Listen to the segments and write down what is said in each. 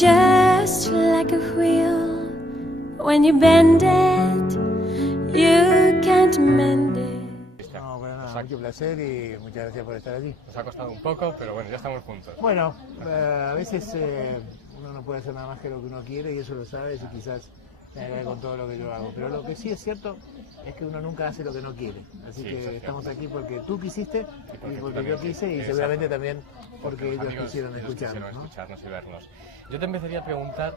just like a wheel. When you bend it, you can't mend it. No, bueno, nada, mucho placer y muchas gracias por estar aquí. Nos ha costado un poco, pero bueno, ya estamos juntos. Bueno, a veces uno no puede hacer nada más que lo que uno quiere y eso lo sabes y quizás tenga que ver con todo lo que yo hago. Pero lo que sí es cierto es que uno nunca hace lo que no quiere. Así que estamos aquí porque tú quisiste y porque yo quise y seguramente también porque ellos quisieron escucharnos y vernos. Yo te empezaría a preguntar,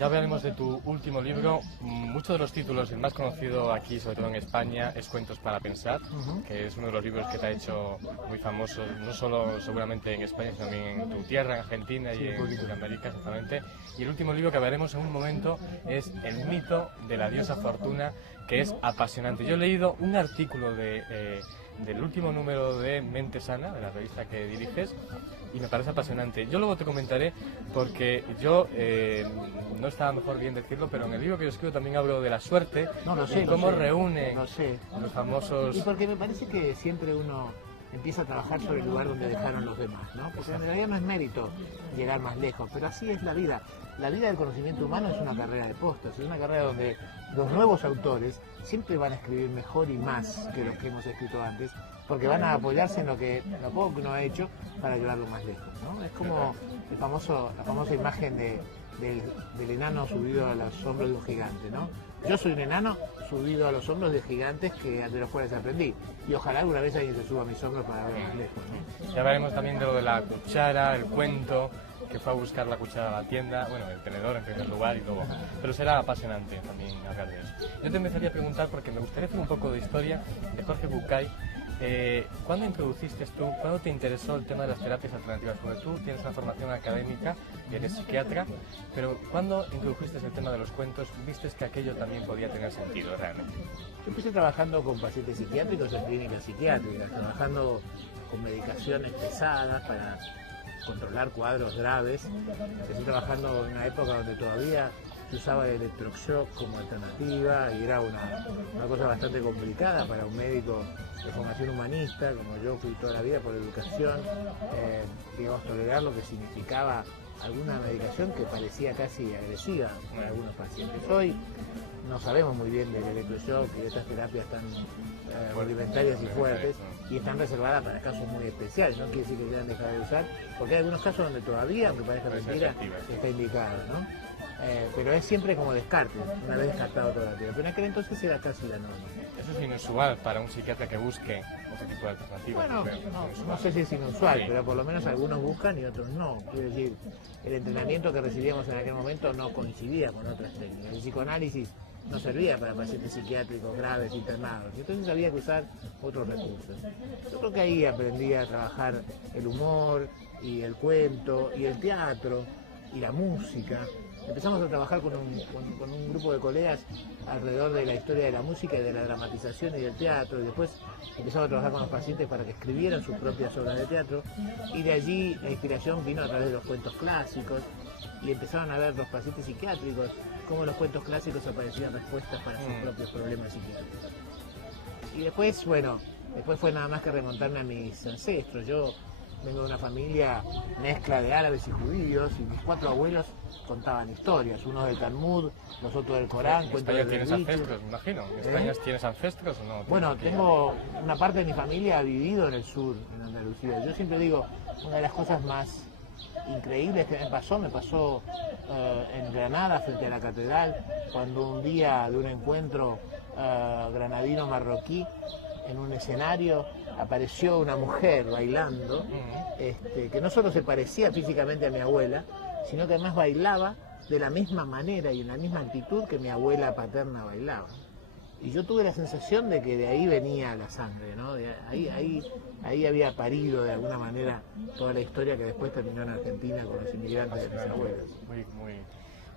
ya hablaremos de tu último libro, muchos de los títulos, el más conocido aquí, sobre todo en España, es Cuentos para pensar, que es uno de los libros que te ha hecho muy famoso, no solo seguramente en España, sino también en tu tierra, en Argentina y en Sudamérica, exactamente. Y el último libro que hablaremos en un momento es El mito de la diosa Fortuna, que es apasionante. Yo he leído un artículo del último número de Mente Sana, de la revista que diriges, y me parece apasionante. Yo luego te comentaré, porque yo, no estaba mejor bien decirlo, pero en el libro que yo escribo también hablo de la suerte, y cómo reúnen los famosos... Y porque me parece que siempre uno empieza a trabajar sobre el lugar donde dejaron los demás, ¿no? Porque en realidad no es mérito llegar más lejos, pero así es la vida. La vida del conocimiento humano es una carrera de postas, es una carrera donde los nuevos autores siempre van a escribir mejor y más que los que hemos escrito antes, porque van a apoyarse en lo poco que uno ha hecho para llevarlo más lejos, ¿no? Es como la famosa imagen del enano subido a los hombros de un gigante, ¿no? Yo soy un enano subido a los hombros de gigantes de los cuales aprendí, y ojalá alguna vez alguien se suba a mis hombros para ver más lejos, ¿no? Ya hablaremos también de lo de la cuchara, el cuento, que fue a buscar la cuchara a la tienda, bueno, el tenedor en primer lugar y todo, pero será apasionante también hablar de eso. Yo te empezaría a preguntar, porque me gustaría hacer un poco de historia de Jorge Bucay. ¿Cuándo introduciste tú, cuándo te interesó el tema de las terapias alternativas? Porque tú tienes una formación académica y eres psiquiatra, pero ¿cuándo introdujiste el tema de los cuentos? ¿Viste que aquello también podía tener sentido realmente? Yo empecé trabajando con pacientes psiquiátricos en clínicas psiquiátricas, trabajando con medicaciones pesadas para controlar cuadros graves. Empecé trabajando en una época donde todavía se usaba el electroshock como alternativa y era una cosa bastante complicada para un médico de formación humanista, como yo fui toda la vida por educación, digamos, tolerar lo que significaba alguna medicación que parecía casi agresiva para algunos pacientes. Hoy no sabemos muy bien del electroshock y de estas terapias tan rudimentarias y fuertes, y están reservadas para casos muy especiales. No quiere decir que quieran dejar de usar, porque hay algunos casos donde todavía, aunque parezca mentira, está indicado, ¿no? Pero es siempre como descarte, una vez descartado toda la terapia. Pero en aquel entonces era casi la norma. Eso es inusual para un psiquiatra que busque otro tipo de alternativas. Bueno, no sé si es inusual, pero por lo menos algunos buscan y otros no. Quiero decir, el entrenamiento que recibíamos en aquel momento no coincidía con otras técnicas. El psicoanálisis no servía para pacientes psiquiátricos graves, internados, y entonces había que usar otros recursos. Yo creo que ahí aprendí a trabajar el humor y el cuento y el teatro y la música. Empezamos a trabajar con un grupo de colegas alrededor de la historia de la música y de la dramatización y del teatro, y después empezamos a trabajar con los pacientes para que escribieran sus propias obras de teatro, y de allí la inspiración vino a través de los cuentos clásicos, y empezaron a ver los pacientes psiquiátricos cómo en los cuentos clásicos aparecían respuestas para sus propios problemas psiquiátricos. Y después, bueno, fue nada más que remontarme a mis ancestros. Yo vengo de una familia mezcla de árabes y judíos, y mis 4 abuelos contaban historias, unos del Talmud, los otros del Corán. ¿En España tienes ancestros, me imagino? ¿En España tienes ancestros o no? Bueno, tengo una parte de mi familia ha vivido en el sur, en Andalucía. Yo siempre digo, una de las cosas más increíbles que me pasó en Granada, frente a la catedral, cuando un día de un encuentro granadino-marroquí, en un escenario apareció una mujer bailando, que no solo se parecía físicamente a mi abuela, sino que además bailaba de la misma manera y en la misma actitud que mi abuela paterna bailaba. Y yo tuve la sensación de que de ahí venía la sangre, ¿no? Ahí había parido de alguna manera toda la historia que después terminó en Argentina con los inmigrantes de mis abuelos.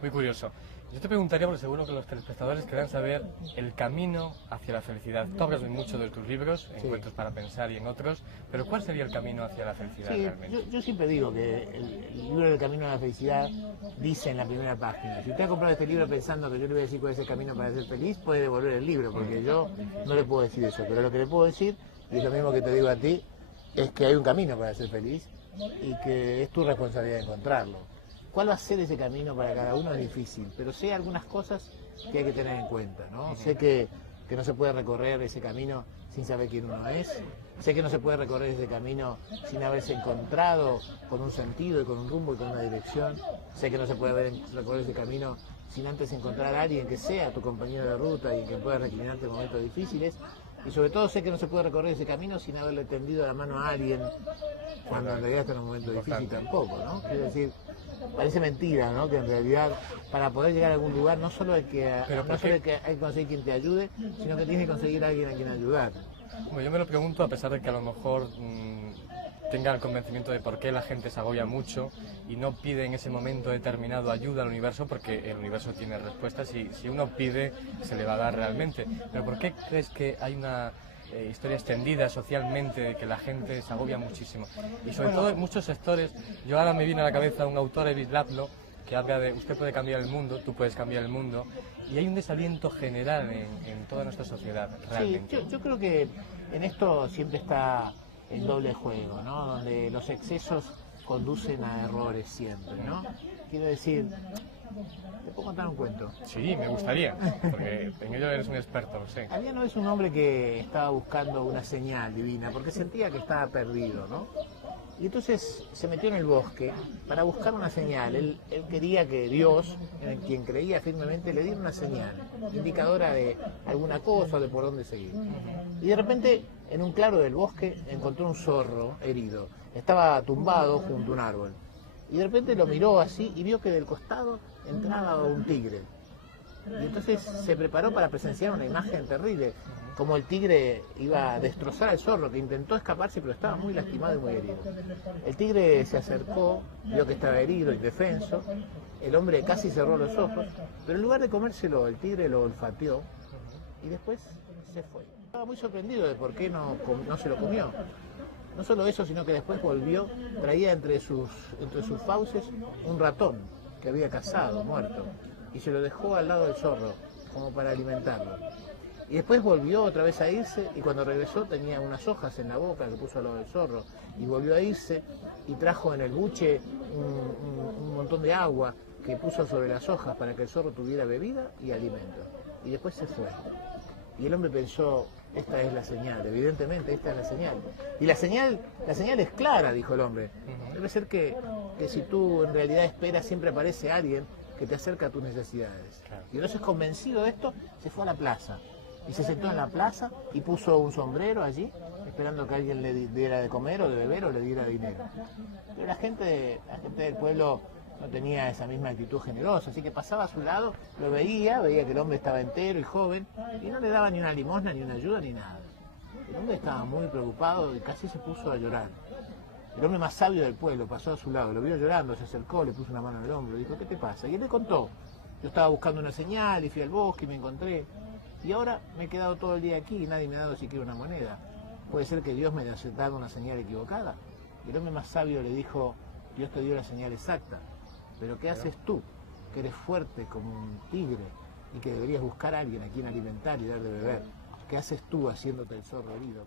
Muy curioso. Yo te preguntaría, porque seguro que los telespectadores querrán saber el camino hacia la felicidad. Tú hablas mucho de tus libros, Encuentros para pensar y en otros, pero ¿cuál sería el camino hacia la felicidad realmente? Yo siempre digo que el libro del camino a la felicidad dice en la primera página. Si usted ha comprado este libro pensando que yo le voy a decir cuál es el camino para ser feliz, puede devolver el libro, porque yo no le puedo decir eso. Pero lo que le puedo decir, y es lo mismo que te digo a ti, es que hay un camino para ser feliz y que es tu responsabilidad encontrarlo. cuál va a ser ese camino para cada uno es difícil, pero sé algunas cosas que hay que tener en cuenta, ¿no? Sé que no se puede recorrer ese camino sin saber quién uno es, sé que no se puede recorrer ese camino sin haberse encontrado con un sentido y con un rumbo y con una dirección, sé que no se puede recorrer ese camino sin antes encontrar a alguien que sea tu compañero de ruta y que pueda recriminarte en momentos difíciles, y sobre todo sé que no se puede recorrer ese camino sin haberle tendido la mano a alguien cuando en realidad está en un momento difícil tampoco, ¿no? Quiero decir, parece mentira, ¿no? Que en realidad para poder llegar a algún lugar no solo hay que conseguir quien te ayude, sino que tienes que conseguir a alguien a quien ayudar. Bueno, yo me lo pregunto a pesar de que a lo mejor tenga el convencimiento de por qué la gente se agobia mucho y no pide en ese momento determinado ayuda al universo, porque el universo tiene respuestas y si uno pide se le va a dar realmente. Pero ¿por qué crees que hay una historia extendida socialmente de que la gente se agobia muchísimo? Y sobre todo en muchos sectores, yo ahora me viene a la cabeza un autor, Elvis Laplo, que habla de usted puede cambiar el mundo, tú puedes cambiar el mundo, y hay un desaliento general en toda nuestra sociedad, realmente. Sí, yo creo que en esto siempre está el doble juego, ¿no? Donde los excesos conducen a errores siempre, ¿no? Quiero decir, ¿te puedo contar un cuento? Sí, me gustaría, porque en ello eres un experto, sí. Había una vez un hombre que estaba buscando una señal divina, porque sentía que estaba perdido, ¿no? Y entonces se metió en el bosque para buscar una señal. Él quería que Dios, en quien creía firmemente, le diera una señal, indicadora de alguna cosa, de por dónde seguir. Y de repente, en un claro del bosque, encontró un zorro herido. Estaba tumbado junto a un árbol. Y de repente lo miró así y vio que del costado entraba un tigre. Y entonces se preparó para presenciar una imagen terrible, como el tigre iba a destrozar al zorro, que intentó escaparse pero estaba muy lastimado y muy herido. El tigre se acercó, vio que estaba herido, indefenso, el hombre casi cerró los ojos, pero en lugar de comérselo, el tigre lo olfateó y después se fue. Estaba muy sorprendido de por qué no se lo comió. No solo eso, sino que después volvió, traía entre sus fauces un ratón que había cazado, muerto, y se lo dejó al lado del zorro, como para alimentarlo. Y después volvió otra vez a irse, y cuando regresó tenía unas hojas en la boca que puso al lado del zorro, y volvió a irse, y trajo en el buche un montón de agua que puso sobre las hojas para que el zorro tuviera bebida y alimento. Y después se fue. Y el hombre pensó, esta es la señal, evidentemente esta es la señal. Y la señal es clara, dijo el hombre. Debe ser que si tú en realidad esperas, siempre aparece alguien que te acerca a tus necesidades. Y entonces, convencido de esto, se fue a la plaza. Y se sentó en la plaza y puso un sombrero allí, esperando que alguien le diera de comer o de beber o le diera dinero. Pero la gente del pueblo no tenía esa misma actitud generosa, así que pasaba a su lado, lo veía que el hombre estaba entero y joven, y no le daba ni una limosna, ni una ayuda, ni nada. El hombre estaba muy preocupado y casi se puso a llorar. El hombre más sabio del pueblo pasó a su lado, lo vio llorando, se acercó, le puso una mano en el hombro, dijo, ¿qué te pasa? Y él le contó, yo estaba buscando una señal y fui al bosque y me encontré, y ahora me he quedado todo el día aquí y nadie me ha dado siquiera una moneda. ¿Puede ser que Dios me haya dado una señal equivocada? Y el hombre más sabio le dijo, Dios te dio la señal exacta, pero ¿qué haces tú, que eres fuerte como un tigre y que deberías buscar a alguien a quien alimentar y dar de beber? ¿Qué haces tú haciéndote el zorro herido?